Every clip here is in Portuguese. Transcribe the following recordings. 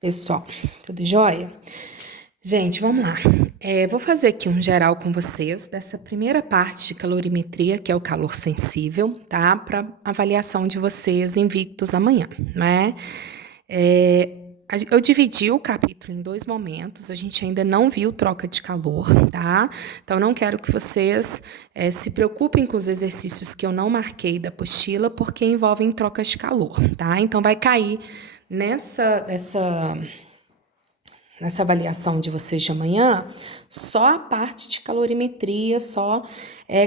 Pessoal, tudo jóia? Gente, vamos lá. Vou fazer aqui um geral com vocês dessa primeira parte de calorimetria, que é o calor sensível, tá? Para avaliação de vocês invictos amanhã, né? Eu dividi o capítulo em dois momentos, a gente ainda não viu troca de calor, tá? Então, não quero que vocês se preocupem com os exercícios que eu não marquei da apostila, porque envolvem trocas de calor, tá? Então, vai cair nessa avaliação de vocês de amanhã, só a parte de calorimetria, só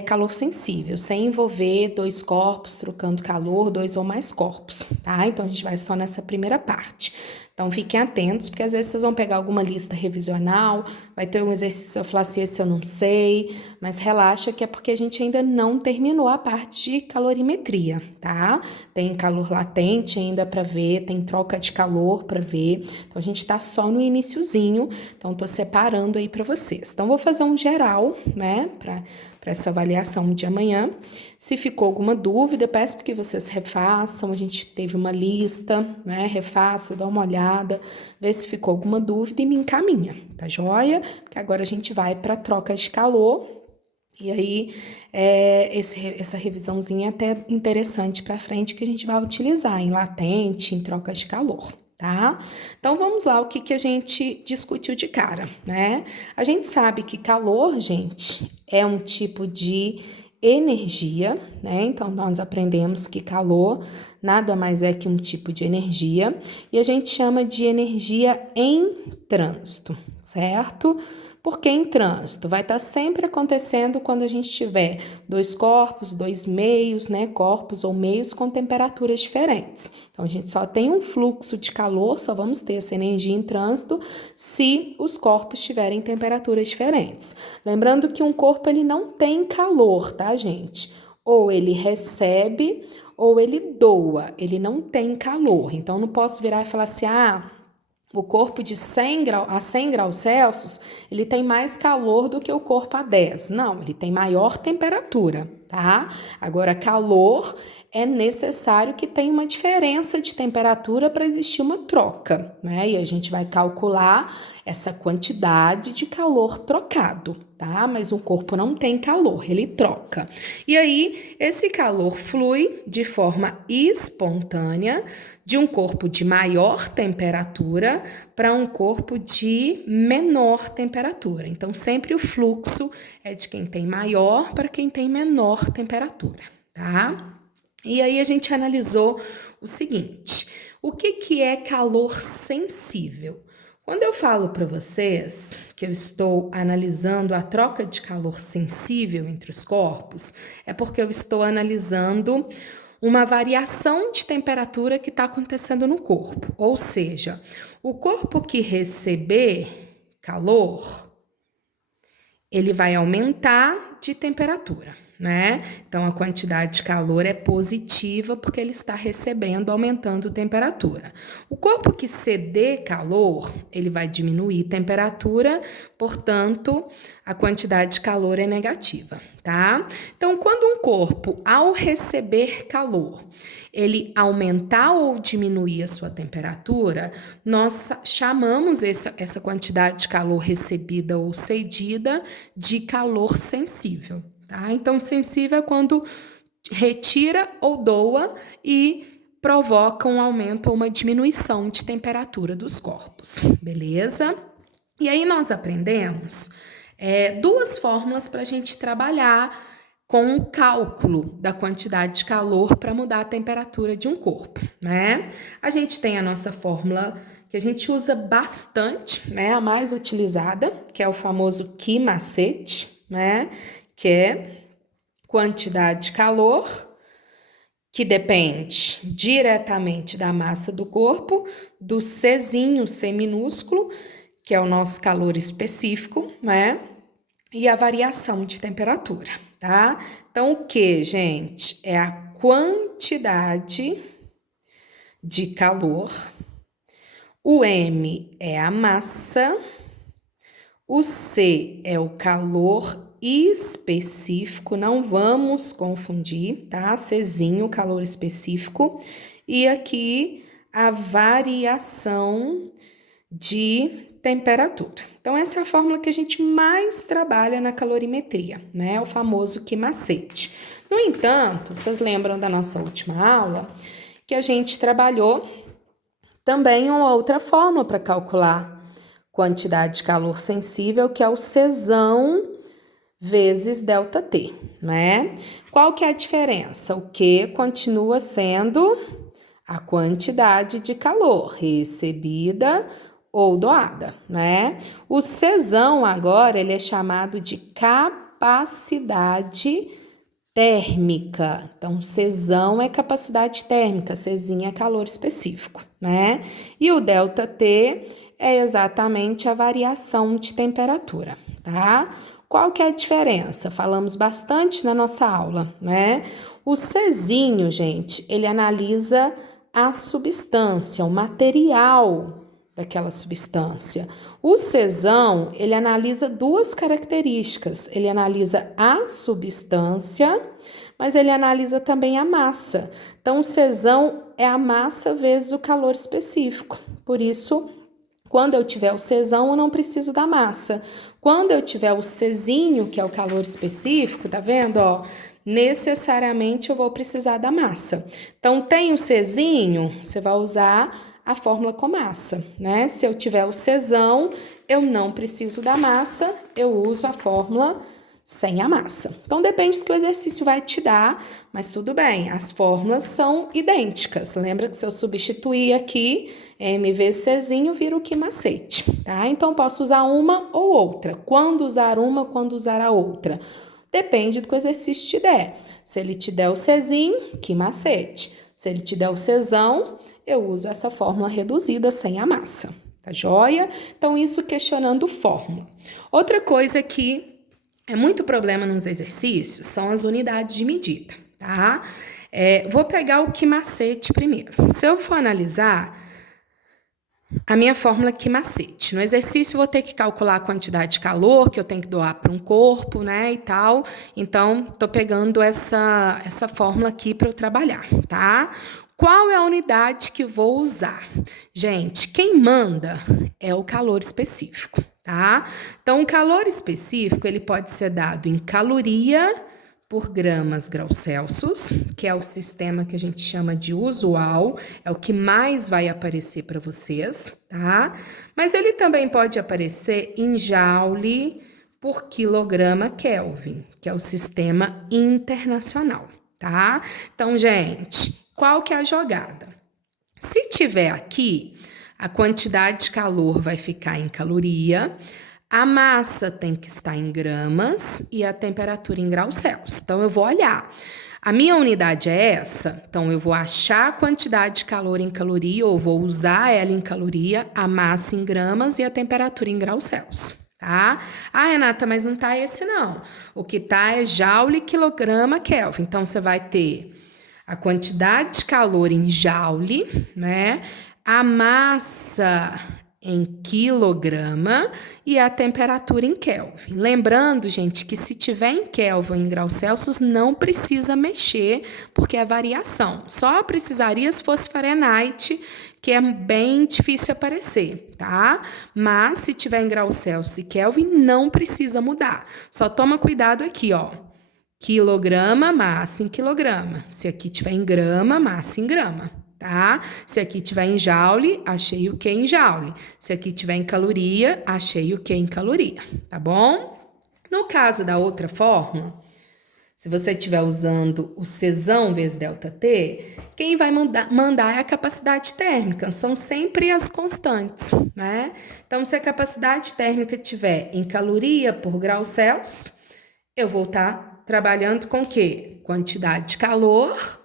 calor sensível, sem envolver dois corpos trocando calor, dois ou mais corpos, tá? Então, a gente vai só nessa primeira parte. Então, fiquem atentos, porque às vezes vocês vão pegar alguma lista revisional, vai ter um exercício, eu falar assim, esse eu não sei, mas relaxa que é porque a gente ainda não terminou a parte de calorimetria, tá? Tem calor latente ainda para ver, tem troca de calor para ver. Então, a gente tá só no iniciozinho, então tô separando aí para vocês. Então, vou fazer um geral, né, para essa avaliação de amanhã. Se ficou alguma dúvida, eu peço que vocês refaçam. A gente teve uma lista, né? Refaça, dá uma olhada, vê se ficou alguma dúvida e me encaminha, tá joia? Porque agora a gente vai para troca de calor. E aí, essa revisãozinha é até interessante para frente que a gente vai utilizar em latente, em troca de calor, tá? Então, vamos lá, o que a gente discutiu de cara, né? A gente sabe que calor, gente, é um tipo de energia, né? Então, nós aprendemos que calor nada mais é que um tipo de energia e a gente chama de energia em trânsito, certo? Porque em trânsito vai estar sempre acontecendo quando a gente tiver dois corpos, dois meios, né? Corpos ou meios com temperaturas diferentes. Então, a gente só tem um fluxo de calor, só vamos ter essa energia em trânsito se os corpos tiverem temperaturas diferentes. Lembrando que um corpo ele não tem calor, tá, gente? Ou ele recebe ou ele doa, ele não tem calor. Então, não posso virar e falar assim, o corpo de 100 a 100 graus Celsius, ele tem mais calor do que o corpo a 10. Não, ele tem maior temperatura, tá? Agora, calor é necessário que tenha uma diferença de temperatura para existir uma troca, né? E a gente vai calcular essa quantidade de calor trocado, tá? Mas o corpo não tem calor, ele troca. E aí, esse calor flui de forma espontânea de um corpo de maior temperatura para um corpo de menor temperatura. Então, sempre o fluxo é de quem tem maior para quem tem menor temperatura, tá? E aí a gente analisou o seguinte: o que é calor sensível? Quando eu falo para vocês que eu estou analisando a troca de calor sensível entre os corpos, é porque eu estou analisando uma variação de temperatura que está acontecendo no corpo. Ou seja, o corpo que receber calor, ele vai aumentar de temperatura, né? Então, a quantidade de calor é positiva porque ele está recebendo, aumentando temperatura. O corpo que ceder calor, ele vai diminuir temperatura, portanto, a quantidade de calor é negativa, tá? Então, quando um corpo, ao receber calor, ele aumentar ou diminuir a sua temperatura, nós chamamos essa quantidade de calor recebida ou cedida de calor sensível, tá? Então, sensível é quando retira ou doa e provoca um aumento ou uma diminuição de temperatura dos corpos, beleza? E aí nós aprendemos duas fórmulas para a gente trabalhar com o cálculo da quantidade de calor para mudar a temperatura de um corpo, né? A gente tem a nossa fórmula que a gente usa bastante, né? A mais utilizada, que é o famoso Key macete, né? Que é quantidade de calor, que depende diretamente da massa do corpo, do Czinho, C minúsculo, que é o nosso calor específico, né? E a variação de temperatura, tá? Então, o que, gente? É a quantidade de calor, o M é a massa, o C é o calor específico, não vamos confundir, tá? Czinho, calor específico, e aqui a variação de temperatura. Então, essa é a fórmula que a gente mais trabalha na calorimetria, né? O famoso que macete. No entanto, vocês lembram da nossa última aula que a gente trabalhou também uma outra fórmula para calcular quantidade de calor sensível, que é o Czão vezes ΔT, né? Qual que é a diferença? O Q continua sendo a quantidade de calor recebida ou doada, né? O Czão agora ele é chamado de capacidade térmica. Então, Czão é capacidade térmica, Czinho é calor específico, né? E o ΔT é exatamente a variação de temperatura, tá? Qual que é a diferença? Falamos bastante na nossa aula, né? O Czinho, gente, ele analisa a substância, o material daquela substância. O Czão, ele analisa duas características. Ele analisa a substância, mas ele analisa também a massa. Então, o Czão é a massa vezes o calor específico. Por isso, quando eu tiver o Czão, eu não preciso da massa. Quando eu tiver o Czinho, que é o calor específico, tá vendo, ó? Necessariamente eu vou precisar da massa. Então, tem o Czinho, você vai usar a fórmula com massa, né? Se eu tiver o Czão, eu não preciso da massa, eu uso a fórmula sem a massa. Então, depende do que o exercício vai te dar, mas tudo bem, as fórmulas são idênticas. Lembra que se eu substituir aqui, M vezes Czinho vira o que macete, tá? Então, posso usar uma ou outra. Quando usar uma, quando usar a outra? Depende do que o exercício te der. Se ele te der o Czinho, que macete. Se ele te der o Czão, eu uso essa fórmula reduzida sem a massa, tá joia? Então, isso questionando fórmula. Outra coisa que é muito problema nos exercícios são as unidades de medida, tá? Vou pegar o que macete primeiro. Se eu for analisar a minha fórmula que macete, no exercício eu vou ter que calcular a quantidade de calor que eu tenho que doar para um corpo, né, e tal. Então, tô pegando essa fórmula aqui para eu trabalhar, tá? Qual é a unidade que vou usar? Gente, quem manda é o calor específico, tá? Então, o calor específico, ele pode ser dado em caloria por gramas graus Celsius, que é o sistema que a gente chama de usual, é o que mais vai aparecer para vocês, tá? Mas ele também pode aparecer em joule por quilograma Kelvin, que é o sistema internacional, tá? Então, gente, qual que é a jogada? Se tiver aqui, a quantidade de calor vai ficar em caloria, a massa tem que estar em gramas e a temperatura em graus Celsius. Então, eu vou olhar. A minha unidade é essa, então eu vou achar a quantidade de calor em caloria, ou vou usar ela em caloria, a massa em gramas e a temperatura em graus Celsius, tá? Ah, Renata, mas não tá esse não. O que tá é joule quilograma Kelvin. Então, você vai ter a quantidade de calor em joule, né? A massa em quilograma e a temperatura em Kelvin. Lembrando, gente, que se tiver em Kelvin ou em graus Celsius, não precisa mexer, porque é variação. Só precisaria se fosse Fahrenheit, que é bem difícil aparecer, tá? Mas se tiver em graus Celsius e Kelvin, não precisa mudar. Só toma cuidado aqui, ó. Quilograma, massa em quilograma. Se aqui tiver em grama, massa em grama. Tá? Se aqui tiver em joule, achei o que em joule. Se aqui tiver em caloria, achei o que em caloria, tá bom? No caso da outra fórmula, se você estiver usando o Czão vezes ΔT, quem vai mandar é a capacidade térmica, são sempre as constantes, né? Então, se a capacidade térmica tiver em caloria por grau Celsius, eu vou estar trabalhando com o quê? Quantidade de calor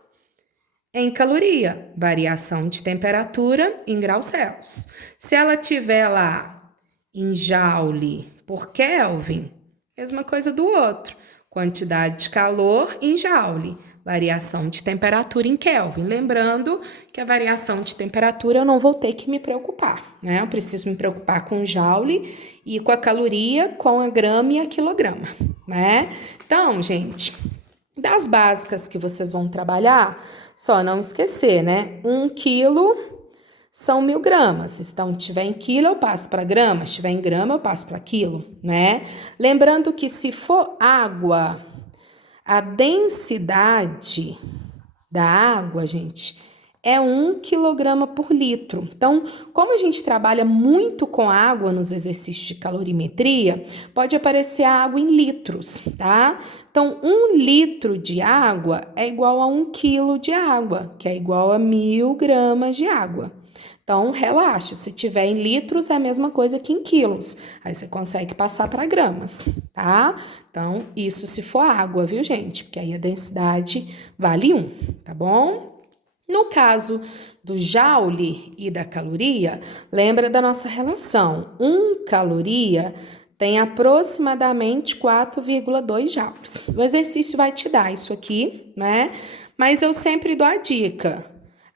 em caloria, variação de temperatura em graus Celsius. Se ela tiver lá em joule por Kelvin, mesma coisa do outro. Quantidade de calor em joule, variação de temperatura em Kelvin. Lembrando que a variação de temperatura eu não vou ter que me preocupar, né? Eu preciso me preocupar com joule e com a caloria, com a grama e a quilograma, né? Então, gente, das básicas que vocês vão trabalhar, só não esquecer, né? 1 quilo são 1.000 gramas. Então, se tiver em quilo, eu passo para grama. Se tiver em grama, eu passo para quilo, né? Lembrando que se for água, a densidade da água, gente, é 1 quilograma por litro. Então, como a gente trabalha muito com água nos exercícios de calorimetria, pode aparecer a água em litros, tá? Então, 1 litro de água é igual a 1 quilo de água, que é igual a 1.000 gramas de água. Então, relaxa, se tiver em litros é a mesma coisa que em quilos. Aí você consegue passar para gramas, tá? Então, isso se for água, viu, gente? Porque aí a densidade vale 1, tá bom? No caso do joule e da caloria, lembra da nossa relação. 1 caloria tem aproximadamente 4,2 joules. O exercício vai te dar isso aqui, né? Mas eu sempre dou a dica.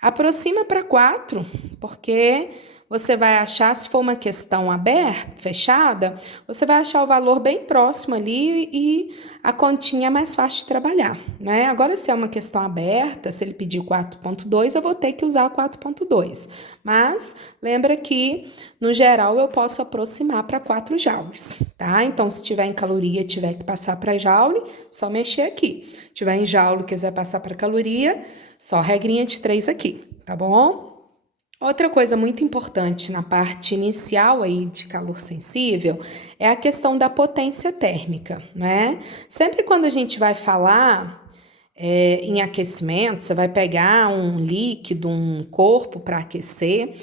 Aproxima para 4, porque você vai achar, se for uma questão aberta, fechada, você vai achar o valor bem próximo ali e a continha é mais fácil de trabalhar, né? Agora, se é uma questão aberta, se ele pedir 4,2, eu vou ter que usar 4,2. Mas, lembra que, no geral, eu posso aproximar para 4 joules, tá? Então, se tiver em caloria, tiver que passar para joule, só mexer aqui. Se tiver em joule, quiser passar para caloria, só regrinha de 3 aqui, tá bom? Outra coisa muito importante na parte inicial aí de calor sensível é a questão da potência térmica, né? Sempre quando a gente vai falar em aquecimento, você vai pegar um líquido, um corpo para aquecer.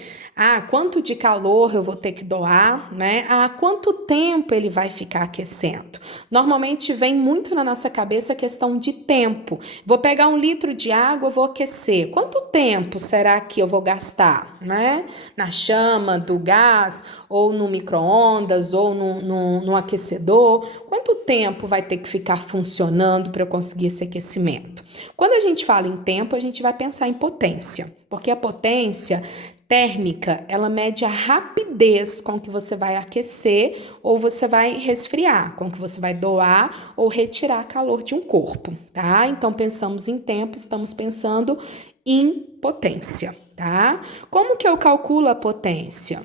Ah, quanto de calor eu vou ter que doar, né? Ah, quanto tempo ele vai ficar aquecendo? Normalmente vem muito na nossa cabeça a questão de tempo. Vou pegar 1 litro de água, vou aquecer. Quanto tempo será que eu vou gastar, né? Na chama do gás, ou no micro-ondas, ou no aquecedor? Quanto tempo vai ter que ficar funcionando para eu conseguir esse aquecimento? Quando a gente fala em tempo, a gente vai pensar em potência, porque a potência térmica, ela mede a rapidez com que você vai aquecer ou você vai resfriar, com que você vai doar ou retirar calor de um corpo, tá? Então, pensamos em tempo, estamos pensando em potência, tá? Como que eu calculo a potência?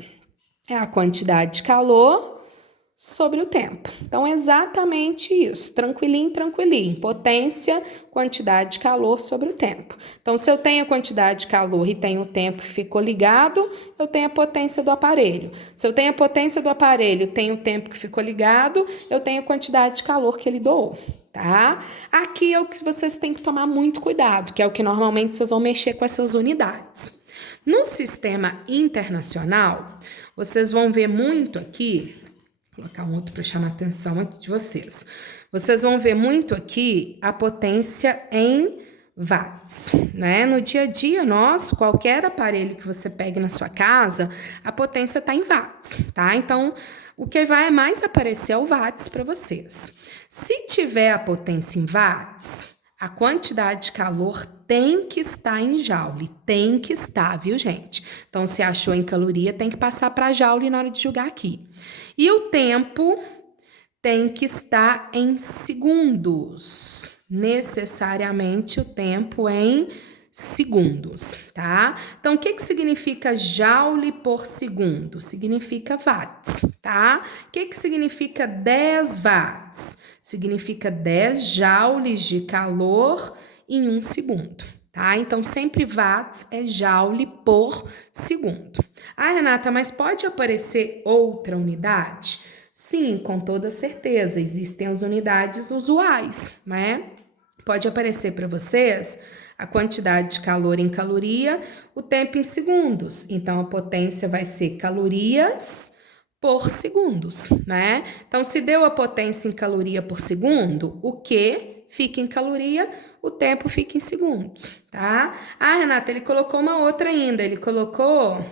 É a quantidade de calor sobre o tempo. Então, é exatamente isso, tranquilinho, tranquilinho. Potência, quantidade de calor sobre o tempo. Então, se eu tenho a quantidade de calor e tenho o tempo que ficou ligado, eu tenho a potência do aparelho. Se eu tenho a potência do aparelho, tenho o tempo que ficou ligado, eu tenho a quantidade de calor que ele doou, tá? Aqui é o que vocês têm que tomar muito cuidado, que é o que normalmente vocês vão mexer com essas unidades. No sistema internacional, vocês vão ver muito aqui. Vou colocar um outro para chamar a atenção aqui de vocês. Vocês vão ver muito aqui a potência em watts, né? No dia a dia nosso, qualquer aparelho que você pegue na sua casa, a potência está em watts, tá? Então, o que vai mais aparecer é o watts para vocês. Se tiver a potência em watts, a quantidade de calor tem que estar em joule, tem que estar, viu, gente? Então, se achou em caloria, tem que passar para joule na hora de julgar aqui. E o tempo tem que estar em segundos, necessariamente o tempo em segundos, tá? Então, o que significa joule por segundo? Significa watts, tá? O que significa 10 watts? Significa 10 joules de calor em 1 segundo, tá? Então, sempre watts é joule por segundo. Ah, Renata, mas pode aparecer outra unidade? Sim, com toda certeza, existem as unidades usuais, né? Pode aparecer para vocês a quantidade de calor em caloria, o tempo em segundos. Então, a potência vai ser calorias por segundos, né? Então, se deu a potência em caloria por segundo, o que fica em caloria, o tempo fica em segundos, tá? Ah, Renata, ele colocou uma outra ainda, ele colocou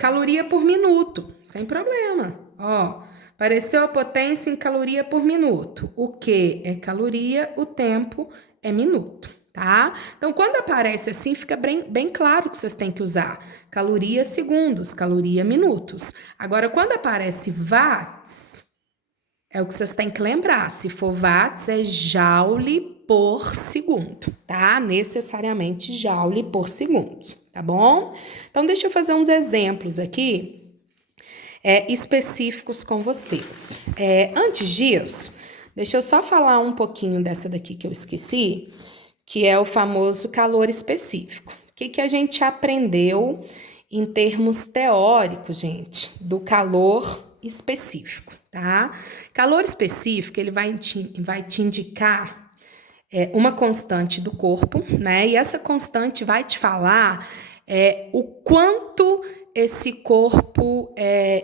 caloria por minuto, sem problema. Ó, apareceu a potência em caloria por minuto. O que é caloria, o tempo é minuto, tá? Então, quando aparece assim, fica bem claro que vocês têm que usar caloria segundos, caloria minutos. Agora, quando aparece watts, é o que vocês têm que lembrar. Se for watts, é joule por segundo, tá? Necessariamente joule por segundo, tá bom? Então, deixa eu fazer uns exemplos aqui específicos com vocês. Antes disso, deixa eu só falar um pouquinho dessa daqui que eu esqueci, que é o famoso calor específico. O que a gente aprendeu em termos teóricos, gente, do calor específico, tá? Calor específico, ele vai te indicar uma constante do corpo, né? E essa constante vai te falar o quanto esse corpo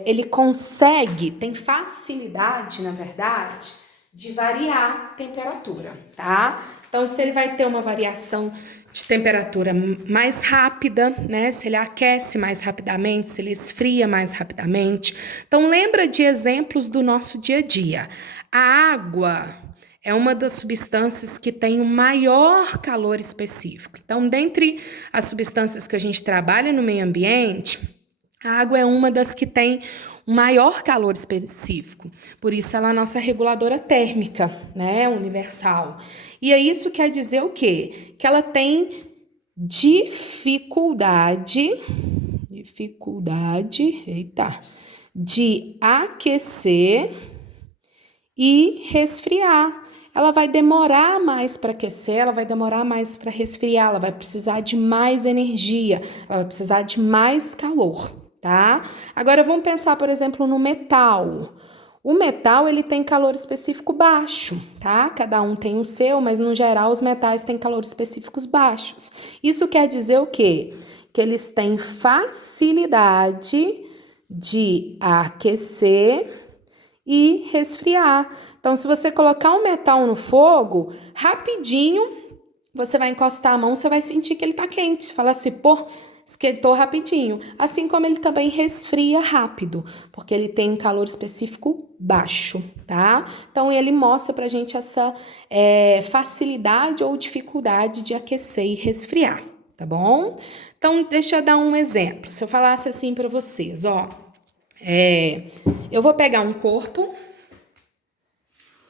ele consegue, tem facilidade, na verdade, de variar a temperatura, tá? Então, se ele vai ter uma variação de temperatura mais rápida, né? Se ele aquece mais rapidamente, se ele esfria mais rapidamente. Então, lembra de exemplos do nosso dia a dia. A água é uma das substâncias que tem o maior calor específico. Então, dentre as substâncias que a gente trabalha no meio ambiente, a água é uma das que tem o maior calor específico. Por isso, ela é a nossa reguladora térmica, né, universal. E isso quer dizer o quê? Que ela tem dificuldade, de aquecer e resfriar. Ela vai demorar mais para aquecer, ela vai demorar mais para resfriar, ela vai precisar de mais energia, ela vai precisar de mais calor, tá? Agora vamos pensar, por exemplo, no metal. O metal, ele tem calor específico baixo, tá? Cada um tem o seu, mas no geral os metais têm calor específicos baixos. Isso quer dizer o quê? Que eles têm facilidade de aquecer e resfriar. Então, se você colocar um metal no fogo, rapidinho, você vai encostar a mão, você vai sentir que ele tá quente. Você fala assim, pô, esquentou rapidinho. Assim como ele também resfria rápido, porque ele tem um calor específico baixo, tá? Então, ele mostra pra gente essa facilidade ou dificuldade de aquecer e resfriar, tá bom? Então, deixa eu dar um exemplo. Se eu falasse assim pra vocês, ó, eu vou pegar um corpo.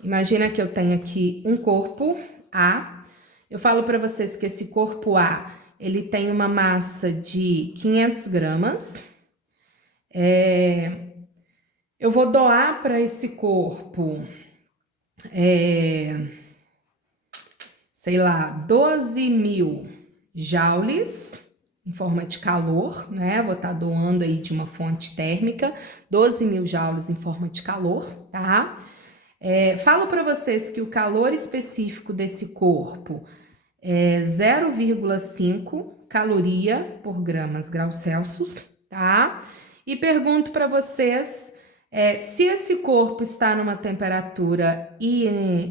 Imagina que eu tenho aqui um corpo A. Eu falo para vocês que esse corpo A, ele tem uma massa de 500 gramas. Eu vou doar para esse corpo, sei lá, 12.000 joules em forma de calor, né? Vou estar doando aí de uma fonte térmica, 12.000 joules em forma de calor, tá? Falo para vocês que o calor específico desse corpo é 0,5 caloria por graus Celsius, tá? E pergunto para vocês se esse corpo está numa temperatura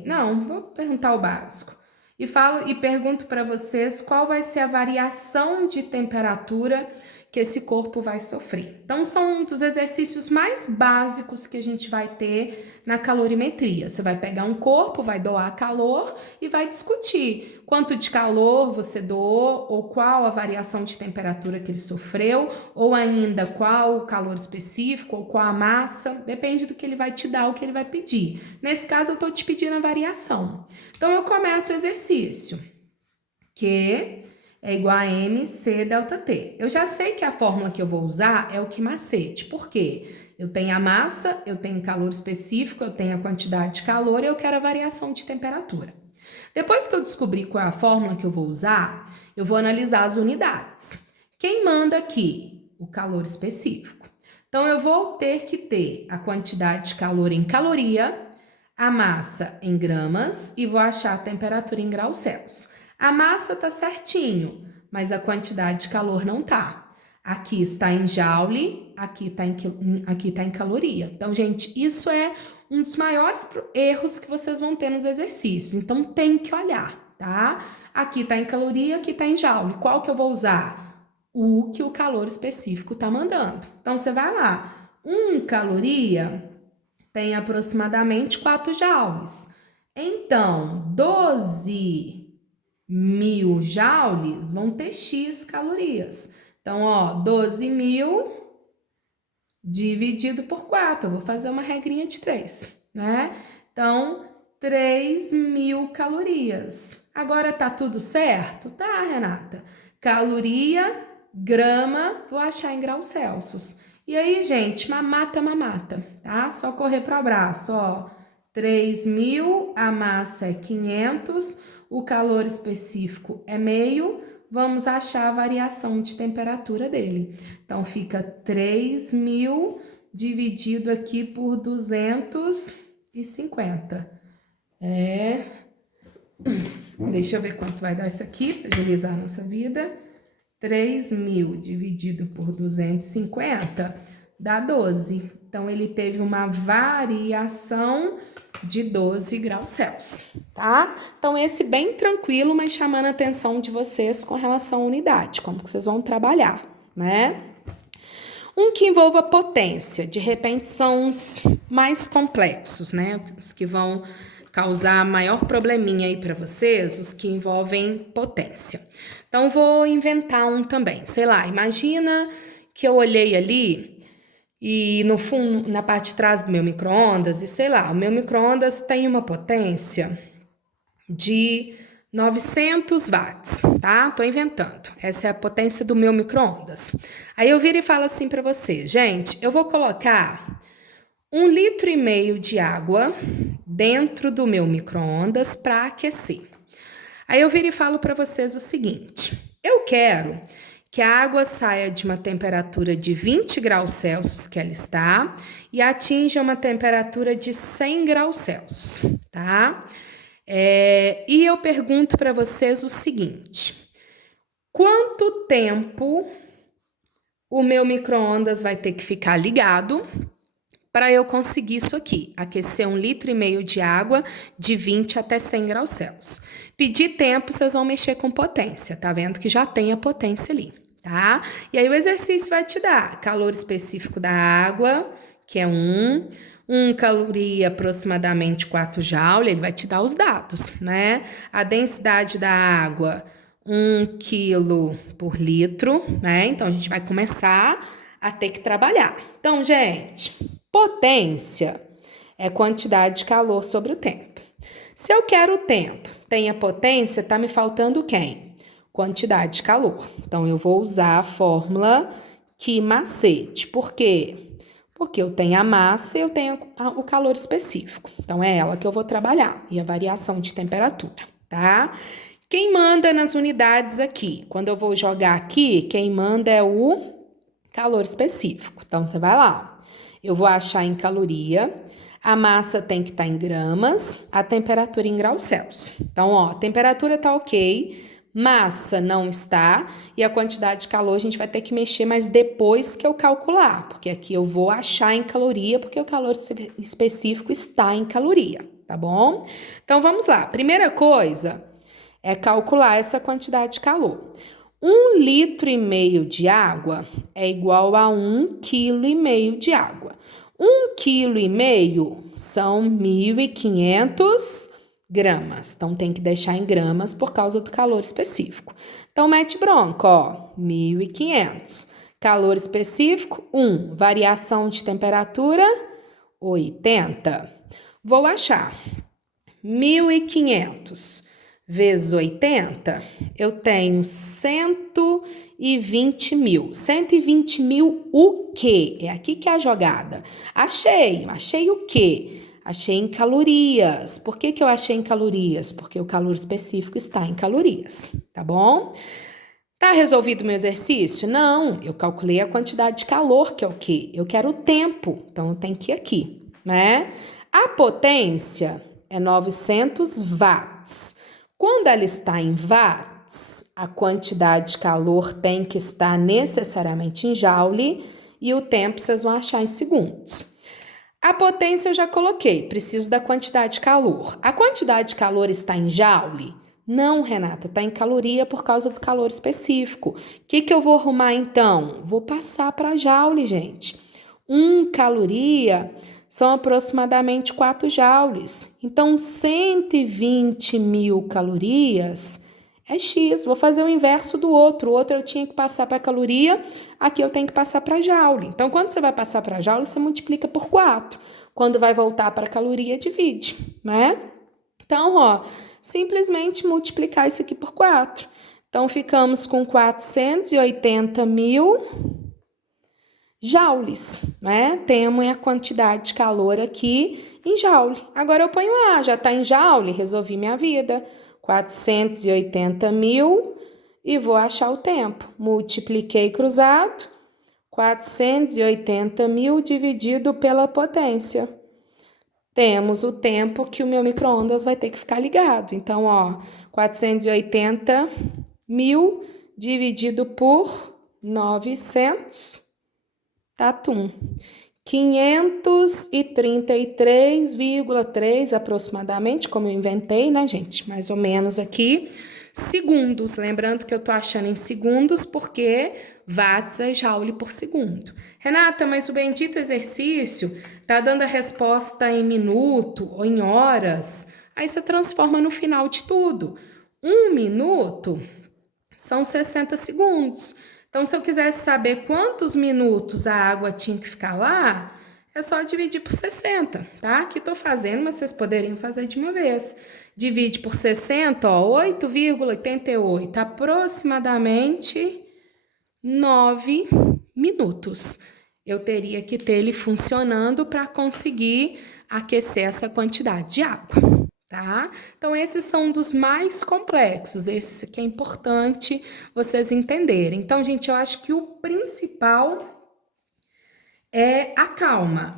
Não, vou perguntar o básico. E pergunto para vocês qual vai ser a variação de temperatura que esse corpo vai sofrer. Então, são um dos exercícios mais básicos que a gente vai ter na calorimetria. Você vai pegar um corpo, vai doar calor e vai discutir quanto de calor você doou, ou qual a variação de temperatura que ele sofreu, ou ainda qual o calor específico, ou qual a massa, depende do que ele vai te dar, o que ele vai pedir. Nesse caso, eu estou te pedindo a variação. Então, eu começo o exercício, que é igual a MC delta T. Eu já sei que a fórmula que eu vou usar é o que macete. Por quê? Eu tenho a massa, eu tenho calor específico, eu tenho a quantidade de calor e eu quero a variação de temperatura. Depois que eu descobrir qual é a fórmula que eu vou usar, eu vou analisar as unidades. Quem manda aqui? O calor específico. Então, eu vou ter que ter a quantidade de calor em caloria, a massa em gramas e vou achar a temperatura em graus Celsius. A massa tá certinho, mas a quantidade de calor não tá. Aqui está em joule, aqui tá em caloria. Então, gente, isso é um dos maiores erros que vocês vão ter nos exercícios. Então, tem que olhar, tá? Aqui tá em caloria, aqui tá em joule. Qual que eu vou usar? O que o calor específico tá mandando. Então, você vai lá. 1 caloria tem aproximadamente 4 joules. Então, 12.000 joules vão ter X calorias. Então, ó, 12.000 dividido por 4. Eu vou fazer uma regrinha de 3, né? Então, 3.000 calorias. Agora tá tudo certo? Tá, Renata. Caloria grama, vou achar em graus Celsius. E aí, gente, mamata, tá? Só correr pro abraço, ó. 3.000, a massa é 500, o calor específico é meio, vamos achar a variação de temperatura dele. Então, fica 3.000 dividido aqui por 250. Deixa eu ver quanto vai dar isso aqui, para agilizar a nossa vida. 3.000 dividido por 250 dá 12. Então, ele teve uma variação de 12 graus Celsius, tá? Então, esse bem tranquilo, mas chamando a atenção de vocês com relação à unidade, como que vocês vão trabalhar, né? Um que envolva potência, de repente são os mais complexos, né? Os que vão causar maior probleminha aí para vocês, os que envolvem potência. Então, vou inventar um também. Sei lá, imagina que eu olhei ali e no fundo, na parte de trás do meu micro-ondas, e sei lá, o meu micro-ondas tem uma potência de 900 watts, tá? Tô inventando. Essa é a potência do meu micro-ondas. Aí eu viro e falo assim para você, gente, eu vou colocar 1,5 litro de água dentro do meu micro-ondas para aquecer. Aí eu viro e falo para vocês o seguinte, eu quero que a água saia de uma temperatura de 20 graus Celsius que ela está e atinja uma temperatura de 100 graus Celsius, tá? E eu pergunto para vocês o seguinte, quanto tempo o meu micro-ondas vai ter que ficar ligado para eu conseguir isso aqui, aquecer 1,5 litro de água de 20 até 100 graus Celsius. Pedir tempo, vocês vão mexer com potência, tá vendo que já tem a potência ali, tá? E aí o exercício vai te dar calor específico da água, que é 1 caloria aproximadamente 4 joule, ele vai te dar os dados, né? A densidade da água, 1 quilo por litro, né? Então, a gente vai começar a ter que trabalhar. Então, gente, potência é quantidade de calor sobre o tempo. Se eu quero o tempo, tem a potência, tá me faltando quem? Quantidade de calor. Então, eu vou usar a fórmula Q macete. Por quê? Porque eu tenho a massa e eu tenho o calor específico. Então, é ela que eu vou trabalhar. E a variação de temperatura, tá? Quem manda nas unidades aqui? Quando eu vou jogar aqui, quem manda é o calor específico. Então, você vai lá. Eu vou achar em caloria. A massa tem que estar em gramas. A temperatura em graus Celsius. Então, ó, a temperatura tá ok. Massa não está, e a quantidade de calor a gente vai ter que mexer, mas depois que eu calcular, porque aqui eu vou achar em caloria, porque o calor específico está em caloria, tá bom? Então, vamos lá. Primeira coisa é calcular essa quantidade de calor. 1,5 litro de água é igual a 1,5 kg de água. 1,5 kg são 1.500 gramas, então tem que deixar em gramas por causa do calor específico. Então, mete bronca, ó, 1.500. Calor específico, 1. Variação de temperatura, 80. Vou achar 1.500 vezes 80, eu tenho 120 mil. 120 mil o quê? É aqui que é a jogada. Achei o quê? Achei em calorias. Por que eu achei em calorias? Porque o calor específico está em calorias, tá bom? Tá resolvido o meu exercício? Não, eu calculei a quantidade de calor, que é o quê? Eu quero o tempo, então eu tenho que ir aqui, né? A potência é 900 watts. Quando ela está em watts, a quantidade de calor tem que estar necessariamente em joule e o tempo vocês vão achar em segundos. A potência eu já coloquei, preciso da quantidade de calor. A quantidade de calor está em joule? Não, Renata, está em caloria por causa do calor específico. O que eu vou arrumar então? Vou passar para joule, gente. 1 caloria são aproximadamente 4 joules. Então, 120 mil calorias é X. Vou fazer o inverso do outro. O outro eu tinha que passar para caloria, aqui eu tenho que passar para joule. Então, quando você vai passar para joule, você multiplica por 4. Quando vai voltar para caloria, divide, né? Então, ó, simplesmente multiplicar isso aqui por 4. Então, ficamos com 480 mil joules, né? Temos a quantidade de calor aqui em joule. Agora eu ponho já está em joule, resolvi minha vida. 480 mil e vou achar o tempo. Multipliquei cruzado, 480 mil dividido pela potência. Temos o tempo que o meu micro-ondas vai ter que ficar ligado. Então, 480 mil dividido por 900, tatum. 533,3 aproximadamente, como eu inventei, né, gente? Mais ou menos aqui. Segundos, lembrando que eu tô achando em segundos porque watts é joule por segundo. Renata, mas o bendito exercício tá dando a resposta em minuto ou em horas. Aí você transforma no final de tudo. 1 minuto são 60 segundos. Então, se eu quisesse saber quantos minutos a água tinha que ficar lá, é só dividir por 60, tá? Aqui tô fazendo, mas vocês poderiam fazer de uma vez. Divide por 60, 8,88, aproximadamente 9 minutos. Eu teria que ter ele funcionando para conseguir aquecer essa quantidade de água, tá? Então, esses são um dos mais complexos, esse que é importante vocês entenderem. Então, gente, eu acho que o principal é a calma,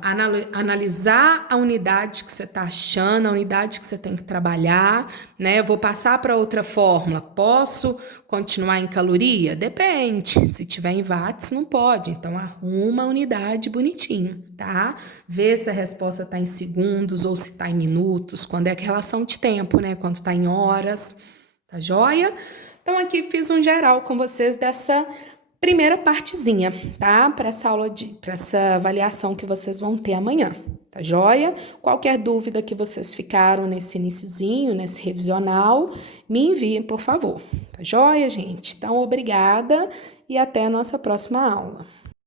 analisar a unidade que você está achando, a unidade que você tem que trabalhar, né? Eu vou passar para outra fórmula, posso continuar em caloria? Depende, se tiver em watts não pode, então arruma a unidade bonitinho, tá? Vê se a resposta está em segundos ou se está em minutos, quando é que relação de tempo, né? Quando está em horas, tá joia? Então aqui fiz um geral com vocês dessa primeira partezinha, tá? Para essa avaliação que vocês vão ter amanhã, tá joia? Qualquer dúvida que vocês ficaram nesse iniciozinho, nesse revisional, me enviem, por favor, tá joia, gente? Então, obrigada e até a nossa próxima aula.